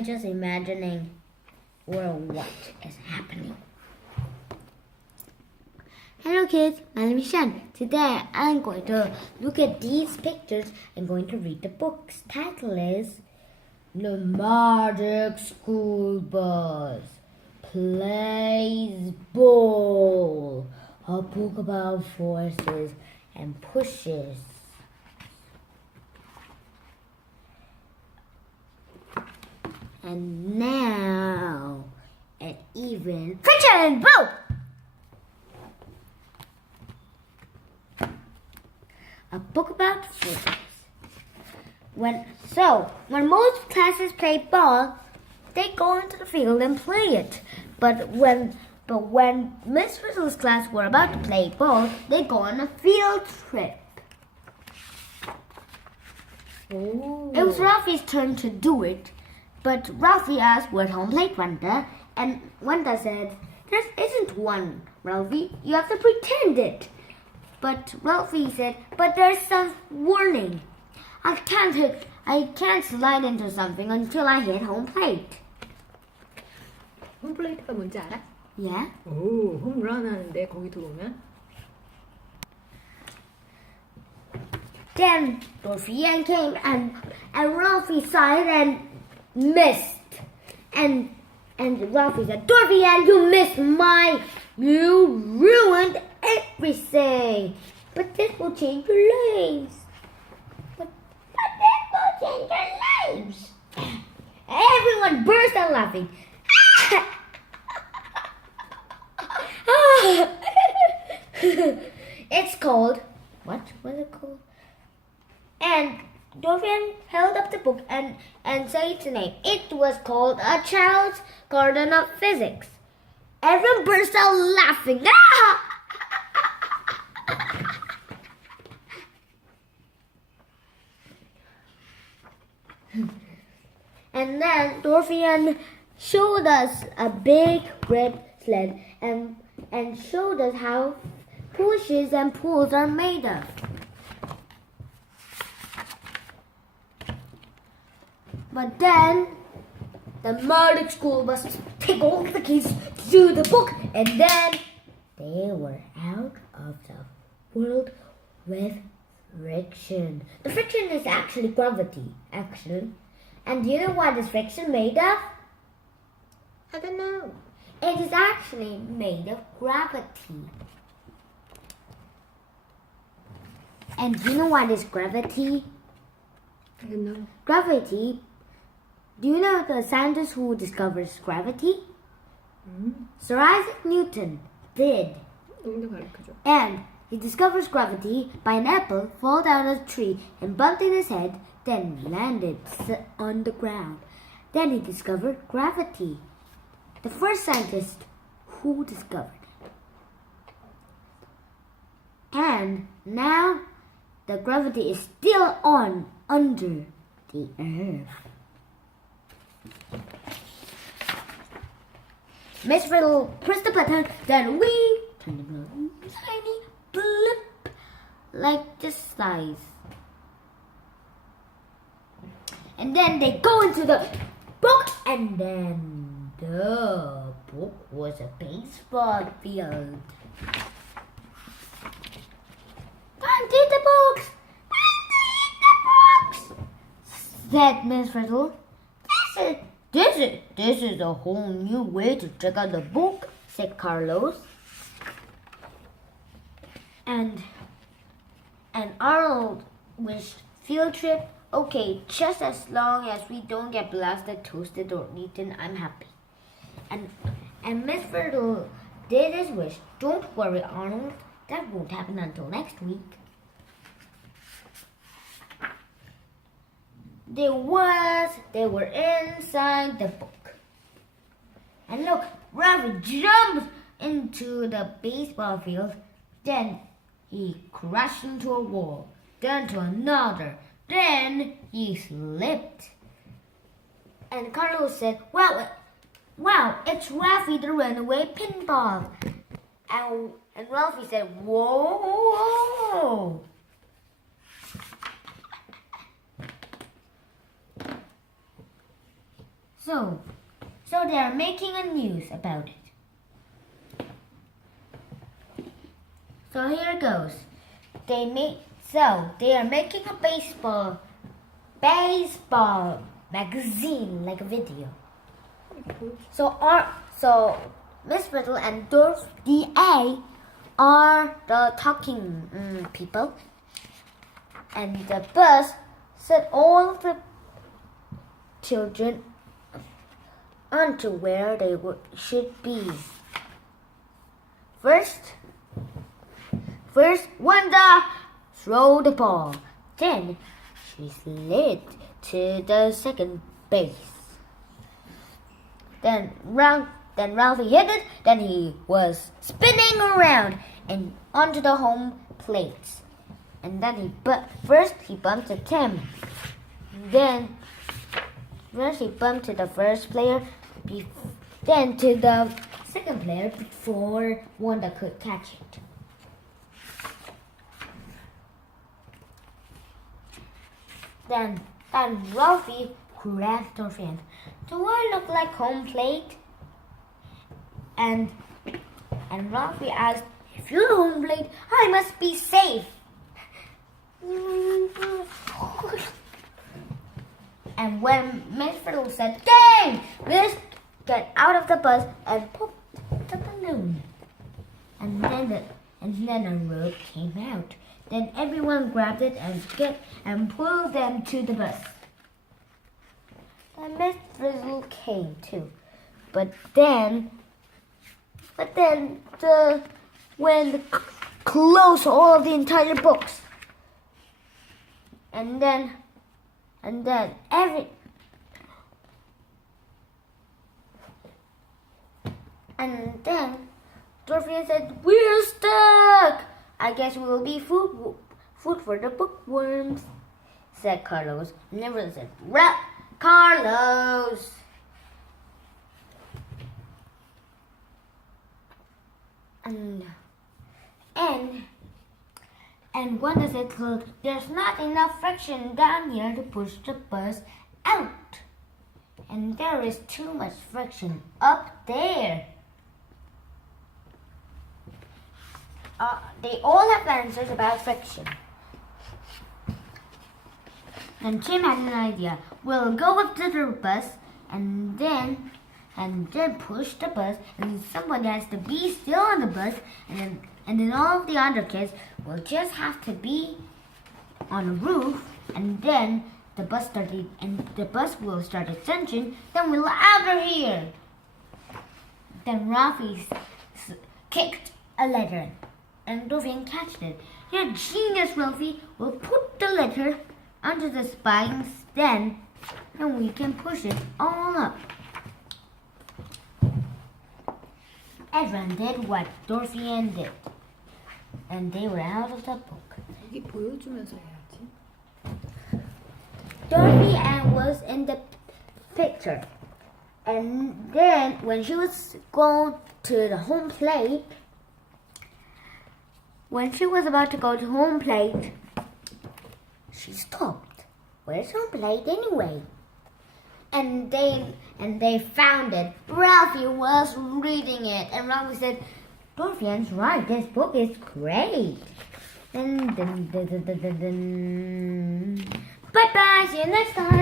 you're just imagining what is happening. Hello kids, my name is Shan. Today I'm going to look at these pictures and going to read the book's title is The Magic School Bus Plays Ball, a book about forces and pushes. And now, an even friction boat! A book about forces. When most classes play ball, they go into the field and play it. But when Miss Frizzle's class were about to play ball, they go on a field trip. 오. It was Ralphie's turn to do it, but Ralphie asked what home plate Wanda, and Wanda said, "There isn't one, Ralphie. You have to pretend it." But Ralphie said, "But there's some warning. I can't slide into something until I hit home plate." 홈플레이트가 뭔지 알아? Yeah. 오, 홈런 하는데 거기 들어오면? Then Dorothy Ann came and Ralphie saw it and missed. And Ralphie said, "Dorothy Ann, you ruined everything. But this will change your lives. But this will change your lives." Everyone burst out laughing. It's called, what was it called? And Dorothy held up the book and said its name. It was called A Child's Garden of Physics. Everyone burst out laughing. And then Dorothy showed us a big red sled and showed us how pushes and pulls are made of. But then the magic school bus take all the kids to the book, and then they were out of the world with friction. The friction is actually gravity, actually. And do you know what is friction made of? I don't know. It is actually made of gravity. And do you know what is gravity? I don't know. Gravity. Do you know the scientist who discovers gravity? Sir Isaac Newton did. 먼저 가르쳐줘. And he discovers gravity by an apple fall down a tree and bumped in his head, then landed on the ground. Then he discovered gravity. The first scientist who discovered it. And now the gravity is still on under the earth. Miss Riddle pressed the button, then we turned a tiny blip like this size. And then they go into the book, and then the book was a baseball field. "Undo the books! Undo the books!" said Miss Riddle. This is a whole new way to check out the book," said Carlos. And Arnold wished field trip. "Okay, just as long as we don't get blasted, toasted, or eaten, I'm happy." And Miss Riddle did his wish. "Don't worry, Arnold. That won't happen until next week." They were inside the book. And look, Ralphie jumps into the baseball field. Then he crashed into a wall, then to another. Then he slipped. And Carlos said, Wow, it's Ralphie the runaway pinball." And Ralphie said, "Whoa." So they are making a news about it. So here goes. They are making a baseball magazine, like a video. So Miss Riddle and Dorothy A are the talking people, and the bus set all the children onto where they should be. First, Wanda threw the ball. Then she slid to the second base. Then Ralphie hit it. Then he was spinning around and onto the home plate. And then first he bumped to Tim. Then first he bumped to the first player, then to the second player before Wanda could catch it. Then Ralphie grabbed Dorothy and, "Do I look like home plate?" And Ralphie asked, "If you're home plate, I must be safe." And when Miss Fiddle said, "Dang! Let's get out of the bus," and popped the balloon. And then a rope came out. Then everyone grabbed it and pulled them to the bus. Then Miss Frizzle came too. But then the wind closed all of the entire books. And then Dorothy said, "We're stuck. I guess we'll be food for the bookworms," said Carlos. Never said, "Carlos." And Wanda said, "There's not enough friction down here to push the bus out. And there is too much friction up there." They all have answers about friction. And Tim had an idea. "We'll go up to the bus and then push the bus, and somebody has to be still on the bus, and then all of the other kids will just have to be on the roof, and then the bus will start its engine. Then we'll out of here." Then Ralphie kicked a letter, and Dorothy catched it. "You're a genius, Ralphie. We'll put the letter under the spines, then we can push it all up." Everyone did what Dorothy Ann did, and they were out of the book. 여기 보여주면서 해야지. Dorothy Ann was in the picture, and then when she was going to the home plate, when she was about to go to home plate, she stopped. Where's home plate anyway? And they found it. Ralphie was reading it, and Ralphie said, "Dorothy Ann's right. This book is great." Bye bye. See you next time.